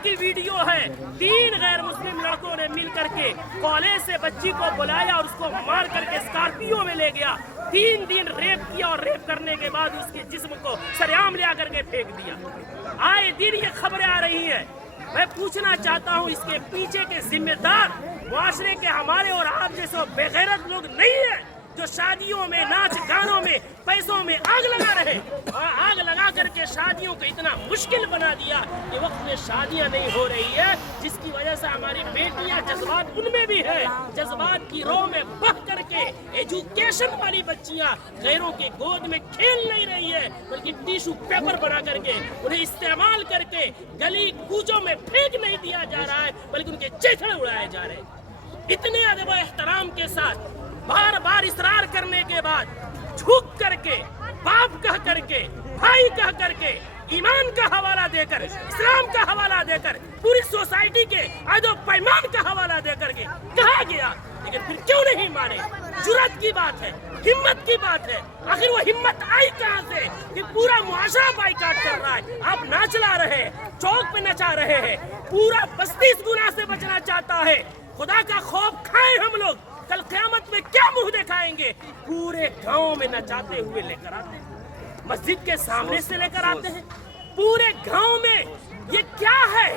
की वीडियो है। 3 गैर मुस्लिम लड़कों ने मिल करके कॉलेज से बच्ची को बुलाया और उसको मार करके स्कॉर्पियो में ले गया। 3 दिन रेप किया और रेप करने के बाद उसके जिस्म को सरेआम ले करके फेंक दिया। आए दिन ये खबरें आ रही हैं। मैं पूछना चाहता हूँ, इसके पीछे के जिम्मेदार मुआशरे के हमारे और आप जैसे बेगैरत लोग नहीं है जो शादियों में, नाच गानों में, पैसों में आग लगा रहे और आग लगा करके शादियों को इतना मुश्किल बना दिया कि वक्त में शादियां नहीं हो रही है, जिसकी वजह से हमारी बेटियां, जज्बात उनमें भी है, जज्बात की रो में बह करके एजुकेशन वाली बच्चियां गैरों के गोद में खेल नहीं रही है, बल्कि टिश्यू पेपर बना करके उन्हें इस्तेमाल करके गली कूचों में फेंक नहीं दिया जा रहा है, बल्कि उनके चेहरे उड़ाए जा रहे हैं। इतने अदब एहतराम के साथ बार बार इसरार करने के बाद झुक करके, बाप कह करके, भाई कह करके, ईमान का हवाला देकर, इस्लाम का हवाला देकर, पूरी सोसाइटी के आदो पैमान का हवाला देकर के कहा गया, लेकिन फिर क्यों नहीं माने? जुर्रत की बात है, हिम्मत की बात है। आखिर वो हिम्मत आई कहां से कि पूरा मुआशरा बाइकाट कर रहा है? आप ना चला रहे हैं, चौक पे नचा रहे हैं, पूरा बस्ती इस गुनाह से बचना चाहता है। खुदा का खौफ खाए हम लोग, कल क़यामत में क्या मुंह दिखाएंगे? पूरे गांव में नचाते हुए लेकर आते हैं, मस्जिद के सामने से लेकर आते हैं, पूरे गांव में। ये क्या है?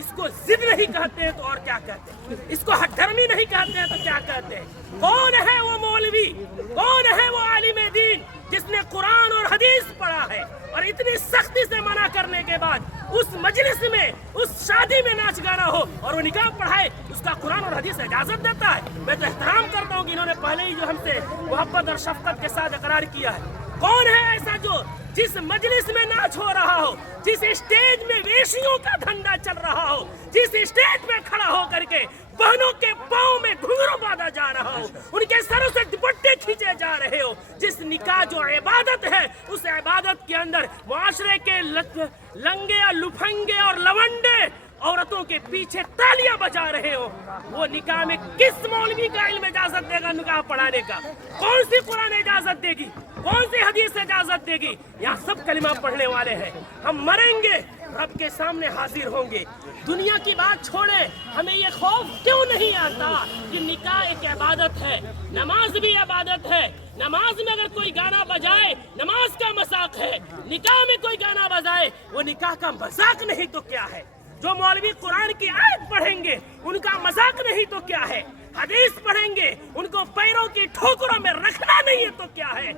इसको जिद नहीं कहते हैं तो और क्या कहते हैं? इसको हठधर्मी नहीं कहते हैं तो क्या कहते हैं? कौन है वो मौलवी, कौन है वो आलिम दीन जिसने कुरान और हदीस पढ़ा है और इतनी सख्ती से मना करने के बाद उस मजलिस में, उस शादी में नाच गाना हो और वो निकाह पढ़ाए, उसका कुरान और हदीस इजाजत देता है? मैं तो एहतराम करता हूँ कि इन्होंने पहले ही जो हमसे मोहब्बत और शफकत के साथ इकरार किया है। कौन है ऐसा जो जिस मजलिस में नाच हो रहा हो, जिस स्टेज में वेशियों का धंधा चल रहा हो, जिस स्टेज में खड़ा हो करके बहनों के पाँव में घुंघरू बांधा जा रहा हो, उनके सरों से दुपट्टे खींचे जा रहे हो, जिस निकाह जो इबादत है उस इबादत के अंदर मुआशरे के लंगे और लुफंगे और लवंडे औरतों के पीछे तालियां बजा रहे हो, वो निकाह में किस मौलवी का इल्म इजाजत देगा निकाह पढ़ाने का? कौन सी कुरान इजाजत देगी? कौन सी हदीस इजाजत देगी? यहाँ सब कलिमा पढ़ने वाले हैं। हम मरेंगे, रब के सामने हाजिर होंगे। दुनिया की बात छोड़े, हमें ये खौफ क्यों नहीं आता कि निकाह एक इबादत है, नमाज भी इबादत है। नमाज में अगर कोई गाना बजाए, नमाज का मजाक है। निकाह में कोई गाना बजाए, वो निकाह का मजाक नहीं तो क्या है? जो मौलवी कुरान की आयत पढ़ेंगे उनका मजाक नहीं तो क्या है? हदीस पढ़ेंगे उनको पैरों की ठोकरों में रखना नहीं है तो क्या है?